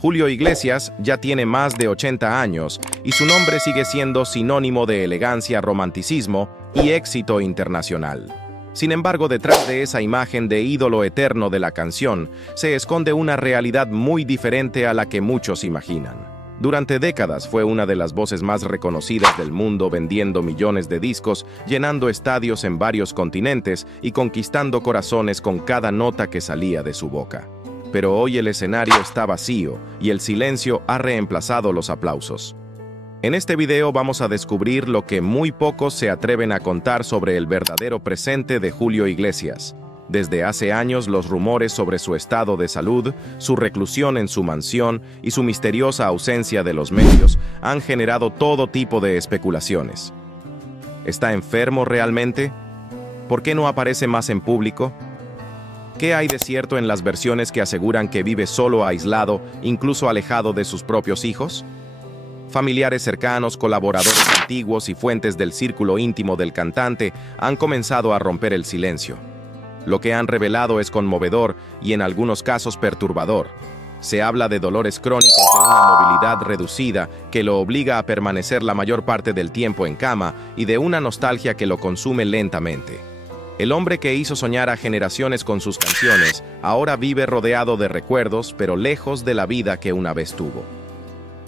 Julio Iglesias ya tiene más de 80 años y su nombre sigue siendo sinónimo de elegancia, romanticismo y éxito internacional. Sin embargo, detrás de esa imagen de ídolo eterno de la canción, se esconde una realidad muy diferente a la que muchos imaginan. Durante décadas fue una de las voces más reconocidas del mundo, vendiendo millones de discos, llenando estadios en varios continentes y conquistando corazones con cada nota que salía de su boca. Pero hoy el escenario está vacío y el silencio ha reemplazado los aplausos. En este video vamos a descubrir lo que muy pocos se atreven a contar sobre el verdadero presente de Julio Iglesias. Desde hace años, los rumores sobre su estado de salud, su reclusión en su mansión y su misteriosa ausencia de los medios han generado todo tipo de especulaciones. ¿Está enfermo realmente? ¿Por qué no aparece más en público? ¿Qué hay de cierto en las versiones que aseguran que vive solo, aislado, incluso alejado de sus propios hijos? Familiares cercanos, colaboradores antiguos y fuentes del círculo íntimo del cantante han comenzado a romper el silencio. Lo que han revelado es conmovedor y en algunos casos perturbador. Se habla de dolores crónicos, de una movilidad reducida que lo obliga a permanecer la mayor parte del tiempo en cama y de una nostalgia que lo consume lentamente. El hombre que hizo soñar a generaciones con sus canciones ahora vive rodeado de recuerdos, pero lejos de la vida que una vez tuvo.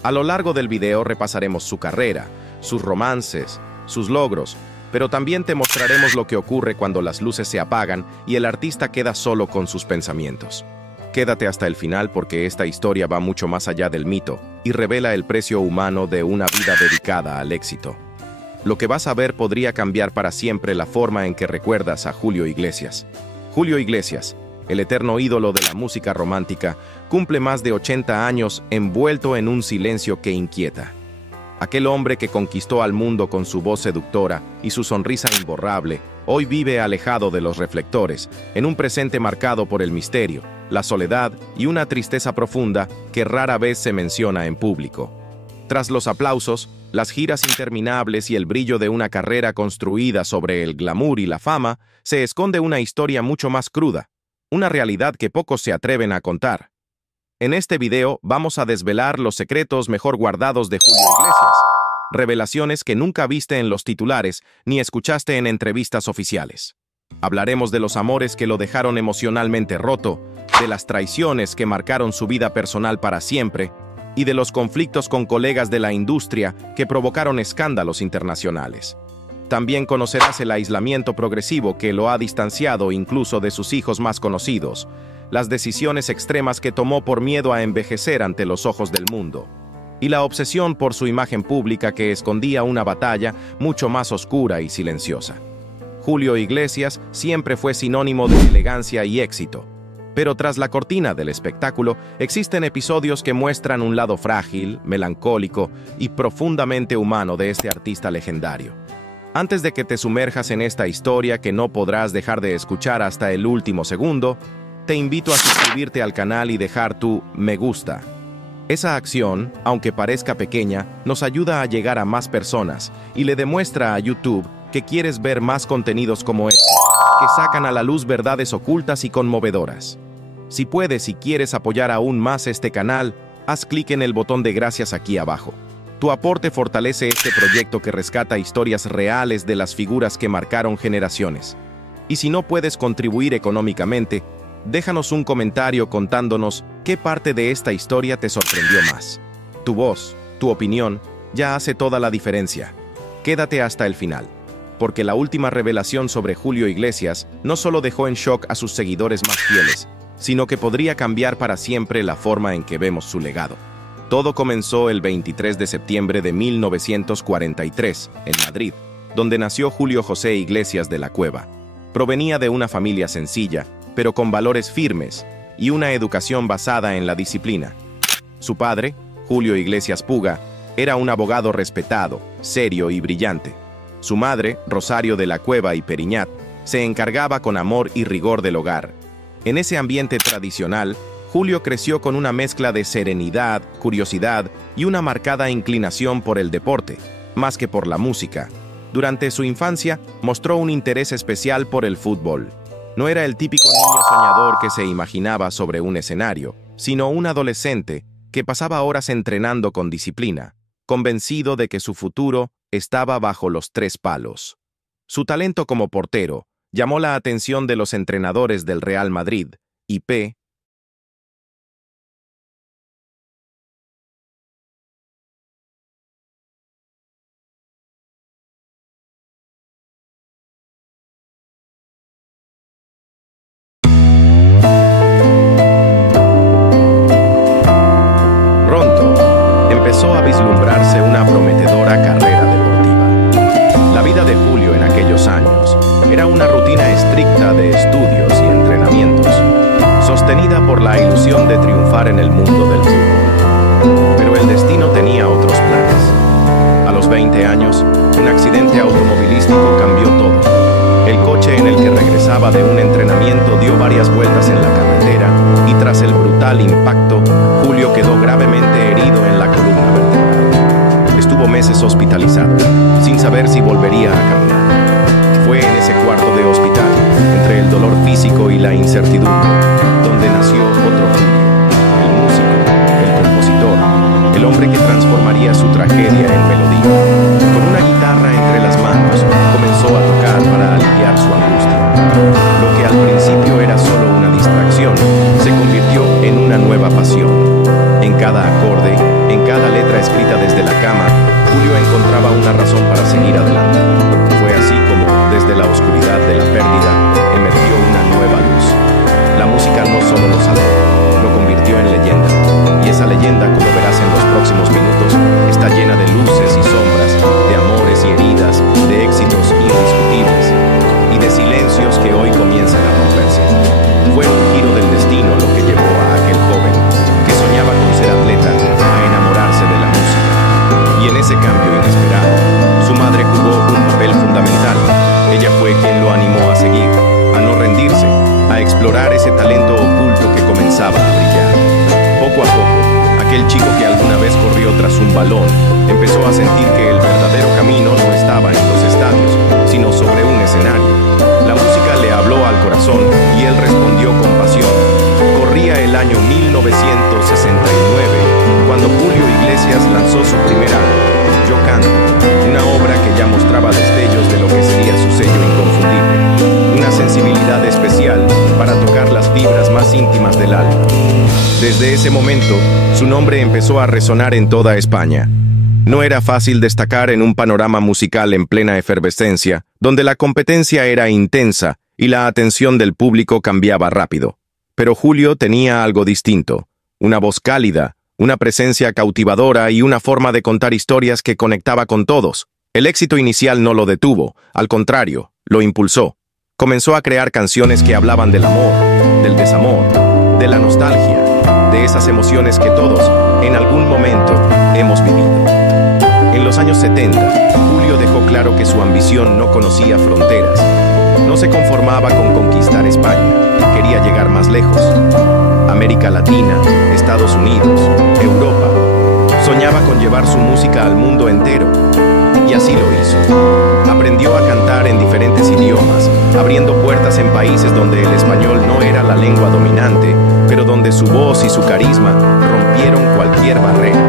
A lo largo del video repasaremos su carrera, sus romances, sus logros, pero también te mostraremos lo que ocurre cuando las luces se apagan y el artista queda solo con sus pensamientos. Quédate hasta el final porque esta historia va mucho más allá del mito y revela el precio humano de una vida dedicada al éxito. Lo que vas a ver podría cambiar para siempre la forma en que recuerdas a Julio Iglesias. Julio Iglesias, el eterno ídolo de la música romántica, cumple más de 80 años envuelto en un silencio que inquieta. Aquel hombre que conquistó al mundo con su voz seductora y su sonrisa imborrable, hoy vive alejado de los reflectores, en un presente marcado por el misterio, la soledad y una tristeza profunda que rara vez se menciona en público. Tras los aplausos, las giras interminables y el brillo de una carrera construida sobre el glamour y la fama, se esconde una historia mucho más cruda, una realidad que pocos se atreven a contar. En este video vamos a desvelar los secretos mejor guardados de Julio Iglesias, revelaciones que nunca viste en los titulares ni escuchaste en entrevistas oficiales. Hablaremos de los amores que lo dejaron emocionalmente roto, de las traiciones que marcaron su vida personal para siempre, y de los conflictos con colegas de la industria que provocaron escándalos internacionales. También conocerás el aislamiento progresivo que lo ha distanciado incluso de sus hijos más conocidos, las decisiones extremas que tomó por miedo a envejecer ante los ojos del mundo, y la obsesión por su imagen pública que escondía una batalla mucho más oscura y silenciosa. Julio Iglesias siempre fue sinónimo de elegancia y éxito. Pero tras la cortina del espectáculo, existen episodios que muestran un lado frágil, melancólico y profundamente humano de este artista legendario. Antes de que te sumerjas en esta historia que no podrás dejar de escuchar hasta el último segundo, te invito a suscribirte al canal y dejar tu me gusta. Esa acción, aunque parezca pequeña, nos ayuda a llegar a más personas y le demuestra a YouTube que quieres ver más contenidos como este, que sacan a la luz verdades ocultas y conmovedoras. Si puedes y quieres apoyar aún más este canal, haz clic en el botón de gracias aquí abajo. Tu aporte fortalece este proyecto que rescata historias reales de las figuras que marcaron generaciones. Y si no puedes contribuir económicamente, déjanos un comentario contándonos qué parte de esta historia te sorprendió más. Tu voz, tu opinión, ya hace toda la diferencia. Quédate hasta el final, porque la última revelación sobre Julio Iglesias no solo dejó en shock a sus seguidores más fieles, sino que podría cambiar para siempre la forma en que vemos su legado. Todo comenzó el 23 de septiembre de 1943, en Madrid, donde nació Julio José Iglesias de la Cueva. Provenía de una familia sencilla, pero con valores firmes y una educación basada en la disciplina. Su padre, Julio Iglesias Puga, era un abogado respetado, serio y brillante. Su madre, Rosario de la Cueva y Periñat, se encargaba con amor y rigor del hogar. En ese ambiente tradicional, Julio creció con una mezcla de serenidad, curiosidad y una marcada inclinación por el deporte, más que por la música. Durante su infancia, mostró un interés especial por el fútbol. No era el típico niño soñador que se imaginaba sobre un escenario, sino un adolescente que pasaba horas entrenando con disciplina, convencido de que su futuro estaba bajo los tres palos. Su talento como portero llamó la atención de los entrenadores del Real Madrid y P. Empezó a vislumbrarse una prometedora carrera deportiva. La vida de Julio en aquellos años era una rutina estricta de estudios y entrenamientos, sostenida por la ilusión de triunfar en el mundo del fútbol. Pero el destino tenía otros planes. A los 20 años, un accidente automovilístico cambió todo. El coche en el que regresaba de un entrenamiento dio varias vueltas en la carretera y tras el brutal impacto, Julio quedó gravemente herido en la columna vertebral. Estuvo meses hospitalizado, sin saber si volvería a caminar. Fue en ese cuarto de hospital, entre el dolor físico y la incertidumbre, donde nació otro Julio, el músico, el compositor, el hombre que transformaría su tragedia en melodía. Con una guitarra entre las manos, comenzó a tocar para aliviar su angustia. Lo que al principio era solo una distracción, se convirtió en una nueva pasión. En cada acorde, en cada letra escrita desde la cama, Julio encontraba una razón para seguir adelante. Fue así como, desde la oscuridad de la pérdida, emergió una nueva luz. La música no solo lo salvó, lo convirtió en leyenda. Y esa leyenda, como verás en los próximos minutos, está llena de luces y sombras, de amores y heridas, de éxitos indiscutibles y de silencios que hoy comienzan a romperse. Fue un giro del destino lo que llevó a aquel joven, que soñaba con ser atleta, a enamorarse de la música. Y en ese cambio inesperado, su madre jugó un papel fundamental. Ella fue quien lo animó a seguir, a no rendirse, a explorar ese talento oculto que comenzaba a brillar. Poco a poco, aquel chico que alguna vez corrió tras un balón, empezó a sentir que el verdadero camino no estaba en los estadios, sino sobre un escenario. La música le habló al corazón y él respondió con pasión. Corría el año 1969, cuando Julio Iglesias lanzó su primer álbum, Yo Canto, una obra que ya mostraba destellos de lo que sería su sello inconfundible, una sensibilidad especial para tocar las fibras más íntimas del alma. Desde ese momento, su nombre empezó a resonar en toda España. No era fácil destacar en un panorama musical en plena efervescencia, donde la competencia era intensa y la atención del público cambiaba rápido. Pero Julio tenía algo distinto, una voz cálida, una presencia cautivadora y una forma de contar historias que conectaba con todos. El éxito inicial no lo detuvo, al contrario, lo impulsó. Comenzó a crear canciones que hablaban del amor, del desamor, de la nostalgia, de esas emociones que todos, en algún momento, hemos vivido. En los años 70, Julio dejó claro que su ambición no conocía fronteras. No se conformaba con conquistar España, quería llegar más lejos. América Latina, Estados Unidos, Europa. Soñaba con llevar su música al mundo entero. Y así lo hizo. Aprendió a cantar en diferentes idiomas, abriendo puertas en países donde el español no era la lengua dominante, pero donde su voz y su carisma rompieron cualquier barrera.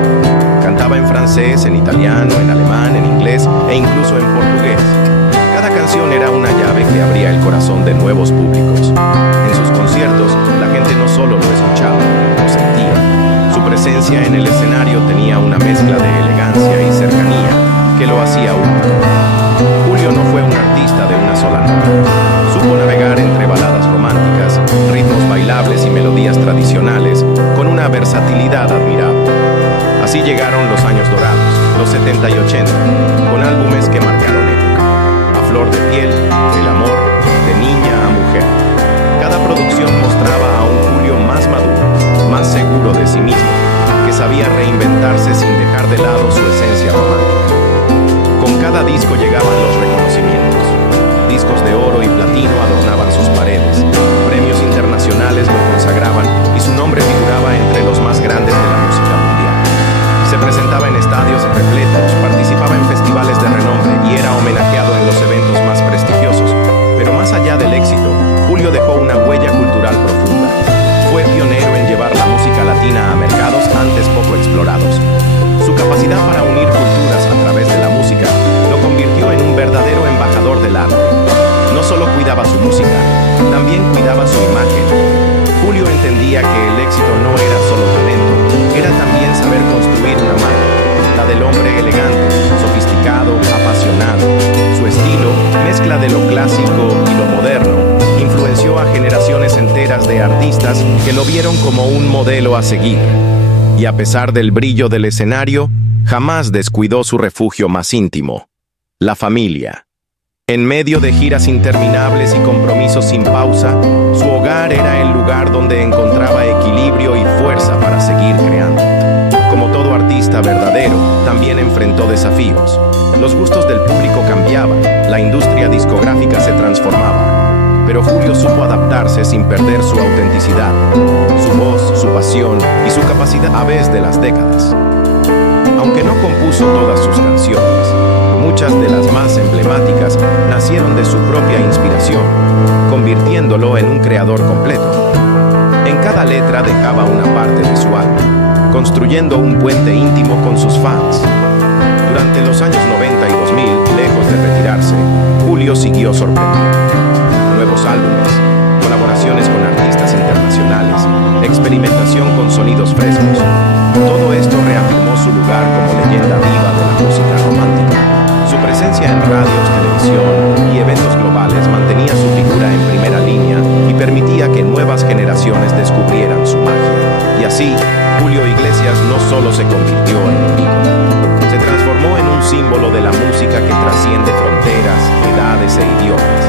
Cantaba en francés, en italiano, en alemán, en inglés e incluso en portugués. Cada canción era una llave que abría el corazón de nuevos públicos. En sus conciertos, la gente no solo lo escuchaba, lo sentía. Su presencia en el escenario tenía una mezcla de elegancia y cercanía que lo hacía único. Julio no fue un artista de una sola nota. Supo navegar entre baladas románticas, ritmos bailables y melodías tradicionales, con una versatilidad admirable. Así llegaron los años dorados, los 70 y 80, con álbumes que marcaron época. A flor de piel, el amor, de niña a mujer. Cada producción mostraba a un Julio más maduro, más seguro de sí mismo, que sabía reinventarse sin dejar de lado su esencia romántica. Con cada disco llegaban los reconocimientos. Discos de oro y platino adornaban sus paredes. Premios internacionales lo consagraban y su nombre figuraba entre los más grandes de la música mundial. Se presentaba en estadios repletos, participaba en festivales de renombre y era homenajeado en los eventos más prestigiosos. Pero más allá del éxito, Julio dejó una huella cultural profunda. Fue pionero en llevar la música latina a mercados antes éxito no era solo talento, era también saber construir una marca, la del hombre elegante, sofisticado, apasionado. Su estilo, mezcla de lo clásico y lo moderno, influenció a generaciones enteras de artistas que lo vieron como un modelo a seguir. Y a pesar del brillo del escenario, jamás descuidó su refugio más íntimo, la familia. En medio de giras interminables y compromisos sin pausa, su hogar era el lugar donde encontraba equilibrio y fuerza para seguir creando. Como todo artista verdadero, también enfrentó desafíos. Los gustos del público cambiaban, la industria discográfica se transformaba. Pero Julio supo adaptarse sin perder su autenticidad, su voz, su pasión y su capacidad a través de las décadas. Aunque no compuso todas sus canciones, muchas de las más emblemáticas nacieron de su propia inspiración, convirtiéndolo en un creador completo. En cada letra dejaba una parte de su alma, construyendo un puente íntimo con sus fans. Durante los años 90 y 2000, lejos de retirarse, Julio siguió sorprendiendo. Nuevos álbumes, colaboraciones con artistas internacionales, experimentación con sonidos frescos. Todo esto reafirmó su lugar como leyenda viva de la música romántica. Su presencia en radios, televisión y eventos globales mantenía su figura en primera línea y permitía que nuevas generaciones descubrieran su magia. Y así, Julio Iglesias no solo se convirtió en un ícono, se transformó en un símbolo de la música que trasciende fronteras, edades e idiomas.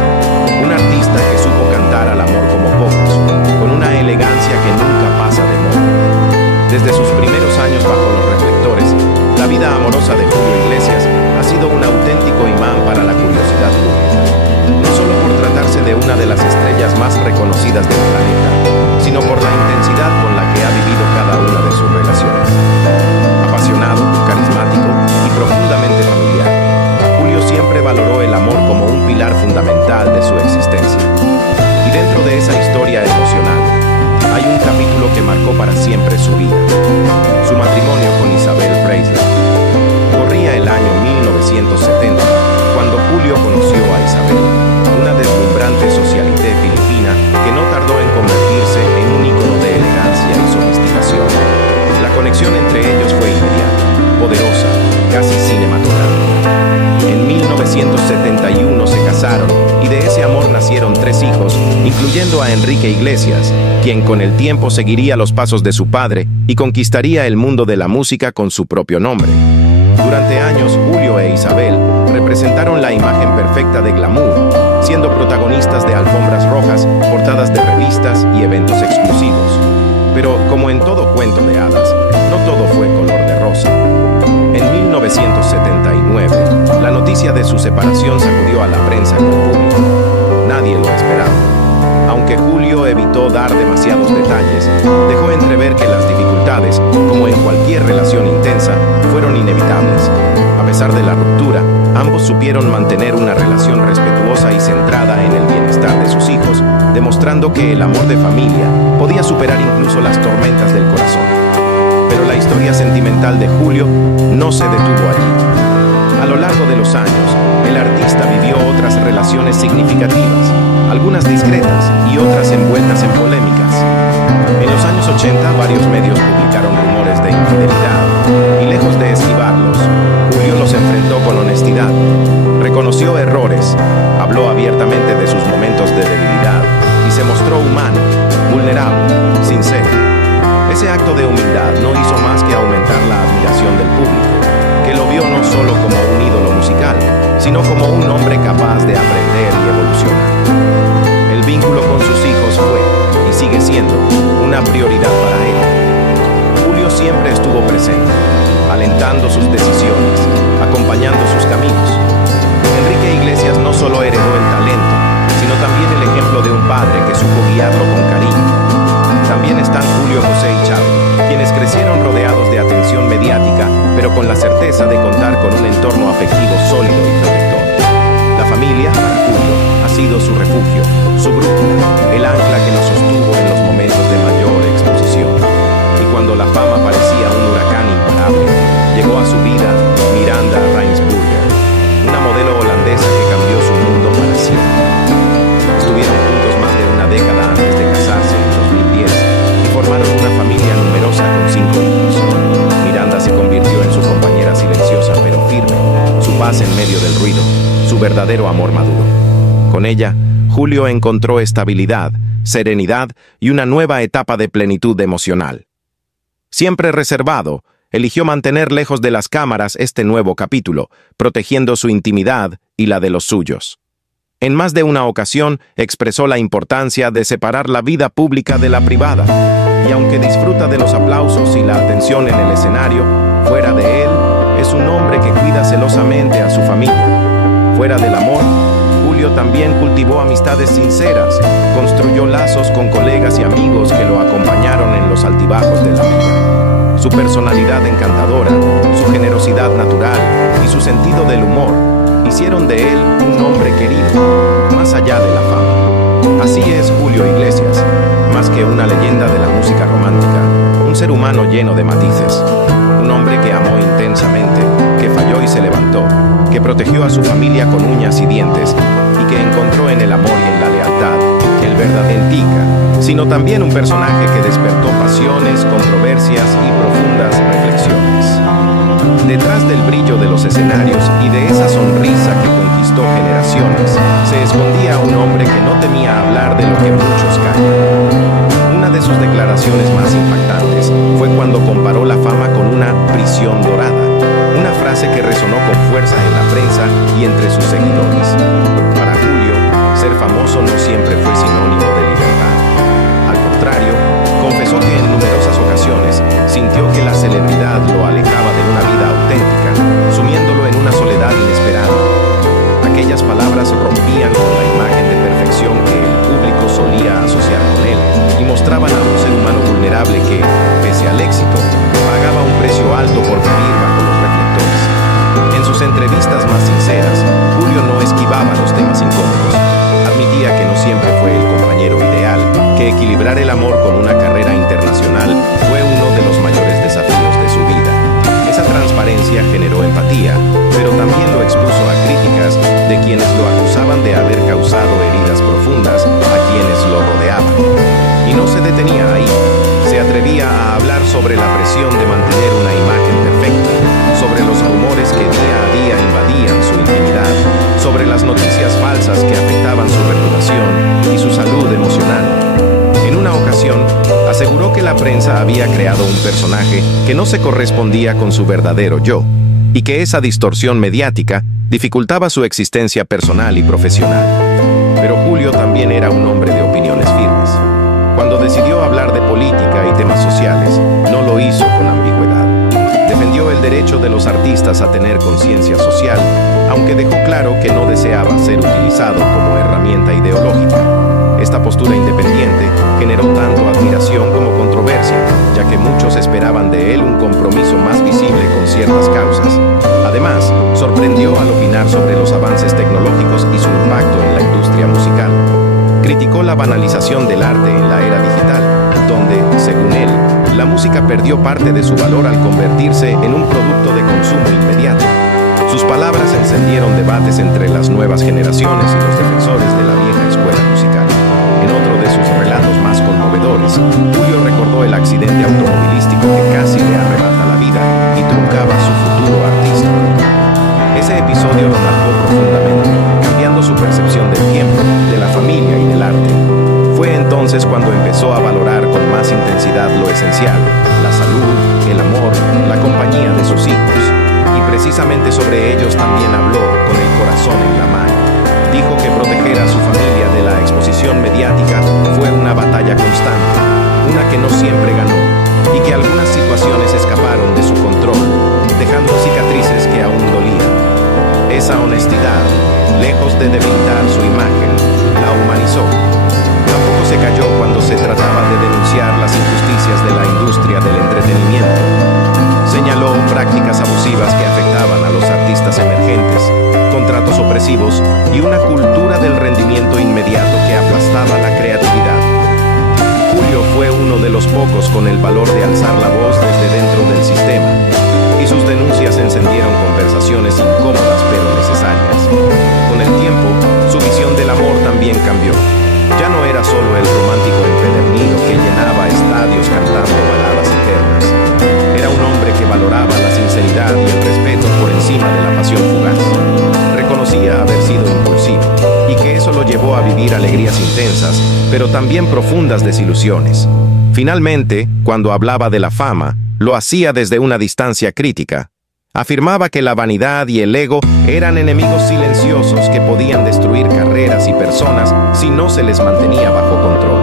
Un artista que supo cantar al amor como pocos, con una elegancia que nunca pasa de moda. Desde sus primeros años bajo los reflectores, la vida amorosa de Julio Iglesias ha sido un auténtico imán para la curiosidad pública. No solo por tratarse de una de las estrellas más reconocidas del planeta, sino por la intensidad con la que ha vivido cada una de sus relaciones. Apasionado, carismático y profundamente familiar, Julio siempre valoró el amor como un pilar fundamental de su existencia. Y dentro de esa historia emocional, hay un capítulo que marcó para siempre su vida: su matrimonio con Isabel Presley. Corría el año 1970, cuando Julio conoció a Isabel, una deslumbrante socialité filipina que no tardó en convertirse en un ícono de elegancia y sofisticación. La conexión entre ellos fue inmediata, poderosa, casi cinematográfica. En 1971 se casaron y de ese amor nacieron 3 hijos, incluyendo a Enrique Iglesias, quien con el tiempo seguiría los pasos de su padre y conquistaría el mundo de la música con su propio nombre. Durante años, Julio e Isabel representaron la imagen perfecta de glamour, siendo protagonistas de alfombras rojas, portadas de revistas y eventos exclusivos. Pero, como en todo cuento de hadas, no todo fue color de rosa. En 1979, la noticia de su separación sacudió a la prensa y al público. Nadie lo esperaba. Aunque Julio evitó dar demasiados detalles, dejó entrever que las dificultades, como en cualquier relación intensa, fueron inevitables. A pesar de la ruptura, ambos supieron mantener una relación respetuosa y centrada en el bienestar de sus hijos, demostrando que el amor de familia podía superar incluso las tormentas del corazón. Pero la historia sentimental de Julio no se detuvo allí. A lo largo de los años, el artista vivió otras relaciones significativas, algunas discretas y otras envueltas en polémicas. En los años 80, varios medios publicaron rumores de infidelidad, y lejos de esquivarlos, Julio los enfrentó con honestidad. Reconoció errores, habló abiertamente de sus momentos de debilidad y se mostró humano, vulnerable, sincero. Ese acto de humildad no hizo más que aumentar la admiración del público, que lo vio no solo como un ídolo musical, sino como un hombre capaz de aprender y evolucionar. El vínculo con sus hijos fue, y sigue siendo, una prioridad para él. Julio siempre estuvo presente, alentando sus decisiones, acompañando sus caminos. Enrique Iglesias no solo heredó el talento, sino también el ejemplo de un padre que supo guiarlo con cariño. También están Julio José y Chávez, quienes crecieron rodeados de atención mediática, pero con la certeza de contar con un entorno afectivo sólido y protector. La familia, para Julio, ha sido su refugio, su brújula, el ancla que lo sostuvo en los momentos de mayor exposición. Y cuando la fama parecía un huracán imparable, llegó a su vida Miranda Reinsburger, una modelo holandesa que cambió su mundo para siempre. Estuvieron juntos más de una década antes de casarse en 2010 y formaron una familia verdadero amor maduro. Con ella, Julio encontró estabilidad, serenidad y una nueva etapa de plenitud emocional. Siempre reservado, eligió mantener lejos de las cámaras este nuevo capítulo, protegiendo su intimidad y la de los suyos. En más de una ocasión expresó la importancia de separar la vida pública de la privada, y aunque disfruta de los aplausos y la atención en el escenario, fuera de él, es un hombre que cuida celosamente a su familia. Fuera del amor, Julio también cultivó amistades sinceras, construyó lazos con colegas y amigos que lo acompañaron en los altibajos de la vida. Su personalidad encantadora, su generosidad natural y su sentido del humor hicieron de él un hombre querido, más allá de la fama. Así es Julio Iglesias, más que una leyenda de la música romántica, un ser humano lleno de matices. Un hombre que amó intensamente, que falló y se levantó, que protegió a su familia con uñas y dientes, y que encontró en el amor y en la lealtad el verdadero Tica, sino también un personaje que despertó pasiones, controversias y profundas reflexiones. Detrás del brillo de los escenarios y de esa sonrisa que conquistó generaciones, se escondía un hombre que no temía hablar de lo que muchos callan. Una de sus declaraciones más impactantes fue cuando comparó la fama con una prisión dorada, una frase que resonó con fuerza en la prensa y entre sus seguidores. Para Julio, ser famoso no siempre fue sinónimo de libertad. Al contrario, confesó que en numerosas ocasiones sintió que la celebridad lo alejaba de una vida auténtica, sumiéndolo en una soledad inesperada. Aquellas palabras rompían con la imagen de perfección que el público solía asociar con él y mostraban a un ser humano vulnerable que, pese al éxito, pagaba un precio alto por vivir bajo los reflectores. En sus entrevistas más sinceras, Julio no esquivaba los temas incómodos. Admitía que no siempre fue el compañero ideal, que equilibrar el amor con una carrera internacional fue uno de los mayores desafíos de su vida. Esa transparencia generó empatía, pero también lo expuso a críticas de quienes lo acusaban de haber causado heridas profundas a quienes lo rodeaban. Y no se detenía ahí. Se atrevía a hablar sobre la presión de mantener una imagen perfecta, sobre los rumores que día a día invadían su intimidad, sobre las noticias falsas que afectaban su reputación y su salud emocional. En una ocasión, aseguró que la prensa había creado un personaje que no se correspondía con su verdadero yo, y que esa distorsión mediática dificultaba su existencia personal y profesional. Pero Julio también era un hombre de opiniones firmes. Cuando decidió hablar de política y temas sociales, no lo hizo con ambigüedad. Defendió el derecho de los artistas a tener conciencia social, aunque dejó claro que no deseaba ser utilizado como herramienta ideológica. Esta postura independiente generó tanto admiración como controversia, ya que muchos esperaban de él un compromiso más visible con ciertas causas. Además, sorprendió al opinar sobre los avances tecnológicos y su impacto en la industria musical. Criticó la banalización del arte en la era digital, donde, según él, la música perdió parte de su valor al convertirse en un producto de consumo inmediato. Sus palabras encendieron debates entre las nuevas generaciones y los defensores de la vieja escuela musical. En otro de sus relatos más conmovedores, Julio recordó el accidente automovilístico que casi le arrebata la vida y truncaba su futuro artístico. Ese episodio lo marcó profundamente, cambiando su percepción del tiempo, de la familia y del arte. Fue entonces cuando empezó a valorar con más intensidad lo esencial, la salud, el amor, la compañía de sus hijos. Y precisamente sobre ellos también habló con el corazón en la mano. Dijo que proteger a su familia de la exposición mediática fue una batalla constante, una que no siempre ganó, y que algunas situaciones escaparon de su control, dejando cicatrices que aún dolían. Esa honestidad, lejos de debilitar su imagen, la humanizó. Tampoco se cayó cuando se trataba de denunciar las injusticias de la industria del entretenimiento. Señaló prácticas abusivas que afectaban a los artistas emergentes, contratos opresivos y una cultura del rendimiento inmediato que aplastaba la creatividad. Julio fue uno de los pocos con el valor de alzar la voz desde dentro del sistema, y sus denuncias encendieron conversaciones incómodas pero necesarias. Con el tiempo, su visión del amor también cambió. Ya no era solo el romántico empedernido que llenaba estadios cantando baladas eternas. Era un hombre que valoraba la sinceridad y el respeto por encima de la pasión fugaz. Reconoció reconocía haber sido impulsivo y que eso lo llevó a vivir alegrías intensas, pero también profundas desilusiones. Finalmente, cuando hablaba de la fama, lo hacía desde una distancia crítica. Afirmaba que la vanidad y el ego eran enemigos silenciosos que podían destruir carreras y personas si no se les mantenía bajo control.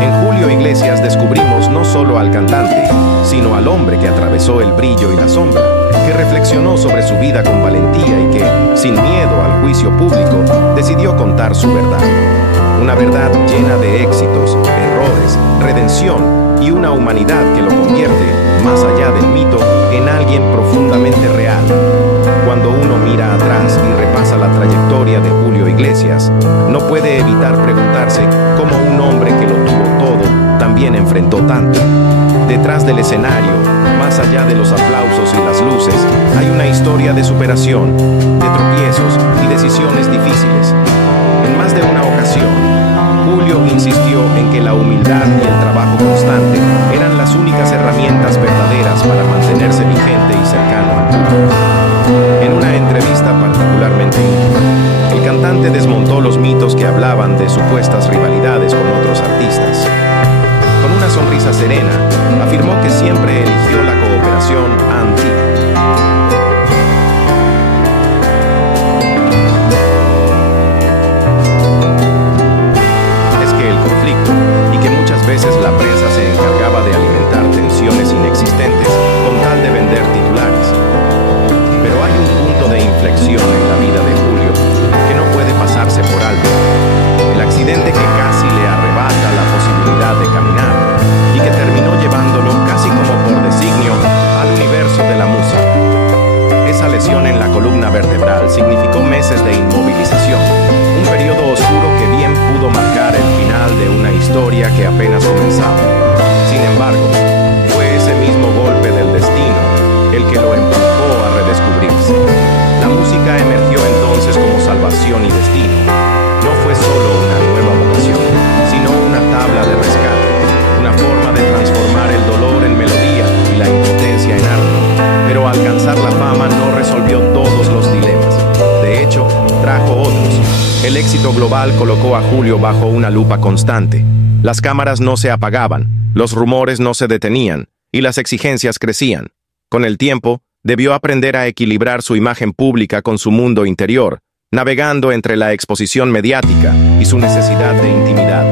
En Julio Iglesias descubrimos no solo al cantante, sino al hombre que atravesó el brillo y la sombra, que reflexionó sobre su vida con valentía y que, sin miedo al juicio público, decidió contar su verdad. Una verdad llena de éxitos, errores, redención y una humanidad que lo convierte, más allá del mito, en alguien profundamente real. Cuando uno mira atrás y repasa la trayectoria de Julio Iglesias, no puede evitar preguntarse cómo un hombre que lo tuvo todo también enfrentó tanto. Detrás del escenario, más allá de los aplausos y las luces, hay una historia de superación, de tropiezos y decisiones difíciles. En más de una ocasión, Julio insistió en que la humildad y el trabajo constante eran las únicas herramientas verdaderas para mantenerse vigente y cercano al público. En una entrevista particularmente íntima, el cantante desmontó los mitos que hablaban de supuestas rivalidades con otros artistas. Con una sonrisa serena, afirmó que siempre eligió la cooperación antigua. Veces la prensa se encargaba de alimentar tensiones inexistentes con tal de vender titulares. Pero hay un punto de inflexión en la vida de Julio que no puede pasarse por alto. El accidente que casi le arrebata la posibilidad de caminar y que terminó llevándolo casi como por designio al universo de la música. Esa lesión en la columna vertebral significó meses de inmovilización, un periodo oscuro que bien pudo marcar el final de una historia que apenas comenzaba. Sin embargo, fue ese mismo golpe del destino el que lo empujó a redescubrirse. La música emergió entonces como salvación y destino. No fue solo una nueva vocación, sino una tabla de rescate, una forma de transformar el dolor en melodía y la impotencia en arte. Pero alcanzar la fama no resolvió todos los dilemas. De hecho, trajo otros. El éxito global colocó a Julio bajo una lupa constante. Las cámaras no se apagaban, los rumores no se detenían y las exigencias crecían. Con el tiempo, debió aprender a equilibrar su imagen pública con su mundo interior, navegando entre la exposición mediática y su necesidad de intimidad.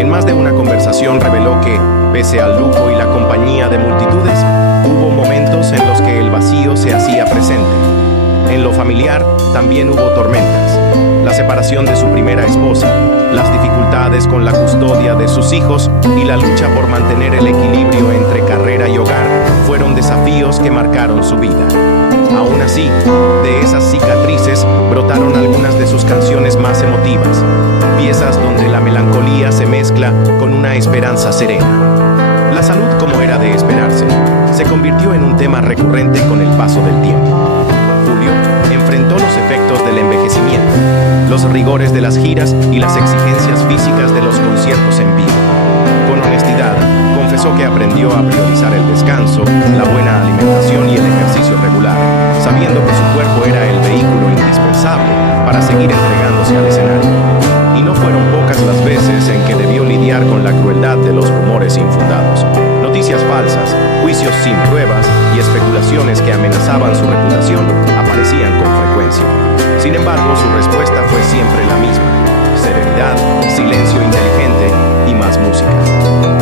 En más de una conversación reveló que, pese al lujo y la compañía de multitudes, hubo momentos en los que el vacío se hacía presente. En lo familiar también hubo tormentas. La separación de su primera esposa, las dificultades con la custodia de sus hijos y la lucha por mantener el equilibrio entre carrera y hogar fueron desafíos que marcaron su vida. Aún así, de esas cicatrices brotaron algunas de sus canciones más emotivas, piezas donde la melancolía se mezcla con una esperanza serena. La salud, como era de esperarse, se convirtió en un tema recurrente con el paso del tiempo. Julio enfrentó los efectos del envejecimiento, los rigores de las giras y las exigencias físicas de los conciertos en vivo. Con honestidad, confesó que aprendió a priorizar el descanso, la buena alimentación y el ejercicio regular, sabiendo que su cuerpo era el vehículo indispensable para seguir entregándose al escenario. Y no fueron pocas las veces en que debió lidiar con la crueldad de los rumores infundados, noticias falsas, juicios sin pruebas y especulaciones que amenazaban su reputación aparecían con frecuencia. Sin embargo, su respuesta fue siempre la misma: serenidad, silencio inteligente y más música.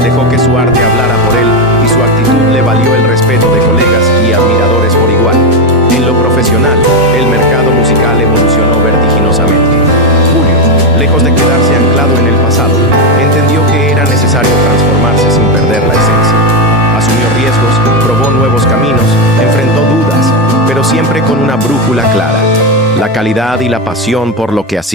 Dejó que su arte hablara por él y su actitud le valió el respeto de colegas y admiradores por igual. En lo profesional, el mercado musical evolucionó vertiginosamente. Julio, lejos de quedarse anclado en el pasado, entendió que era necesario transformarse sin perder la esencia. Asumió riesgos, probó nuevos caminos, enfrentó dudas, pero siempre con una brújula clara: la calidad y la pasión por lo que hacía.